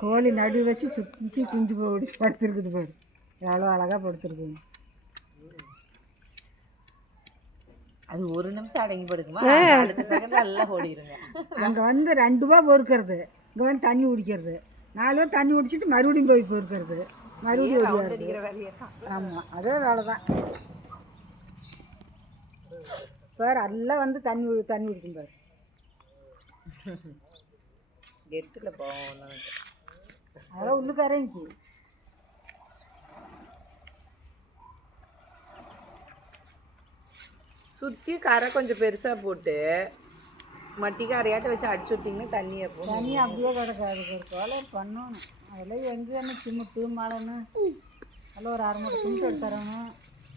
கோழி நடு வச்சு சுற்றி குஞ்சு போடி படுத்துருக்குது பாரு, எவ்வளோ அழகாக படுத்துருக்குங்க. அது ஒரு நிமிஷம் அடங்கி படுக்குமா, அடுத்த செகண்ட் எல்லாம் ஓடிடுங்க. அங்கே வந்து 2 ரூபா பொறுக்கிறது, இங்கே வந்து தண்ணி குடிக்கிறது, 4 ரூபா தண்ணி குடிச்சிட்டு மறுபடியும் போய் பொறுக்கிறது, மறுபடியும் ஓடியாரு. ஆமாம், அதே வேலை தான். பாரு எல்லாம் வந்து தண்ணி குடிக்கும் பாரு. கெத்தில் போவோம் அதெல்லாம் உள்ளுக்கு இறங்கிச்சு. சுற்றி கரை கொஞ்சம் பெருசாக போட்டு மட்டிக்கு அரையாட்ட வச்சு அடிச்சு விட்டிங்கன்னா தண்ணியை தண்ணி அப்படியே கிடக்காது. ஒரு கோலை பண்ணணும். அதெல்லாம் எங்கேன்னு சிமெண்ட்டு மழைன்னு அதில் ஒரு 1/2 மூட்டை சிமெண்ட் எடுத்து தரணும்,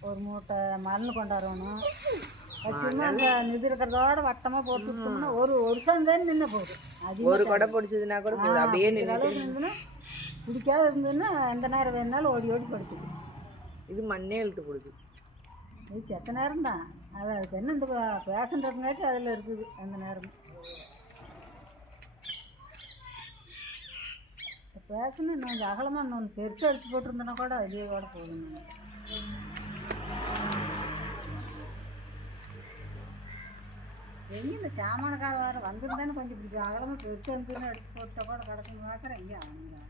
1 மூட்டை மண் கொண்டாடணும். வச்சுன்னா அந்த நிதி இருக்கிறதோட வட்டமாக போட்டுட்டோம்னா ஒரு சந்தான் நின்று போகுது. அது ஒரு கொடை பிடிச்சதுன்னா கூட போதும், அப்படியே இருந்ததுன்னா பிடிக்காத இருந்ததுன்னா எந்த நேரம் வேணுனாலும் ஓடி ஓடி படுத்துது. இது மண்ணே இழுத்து போடுது. இது செத்த நேரம் தான். அதுக்கு என்ன இந்த பேசன்றதுங்காட்டி அதில் இருக்குது அந்த நேரம். பேசணும் இன்னும் கொஞ்சம் அகலமாக இன்னொன்று பெருசாக எடுத்து போட்டிருந்தேன்னா கூட அதுலேயே கூட போகணும். எங்கே இந்த சாமானக்கார வேறு வந்திருந்தானே கொஞ்சம் இப்படி அகலமாக பெருசாக இருந்ததுன்னு எடுத்து போட்டால் கூட கிடக்குன்னு பார்க்குறேன். எங்கே அவங்க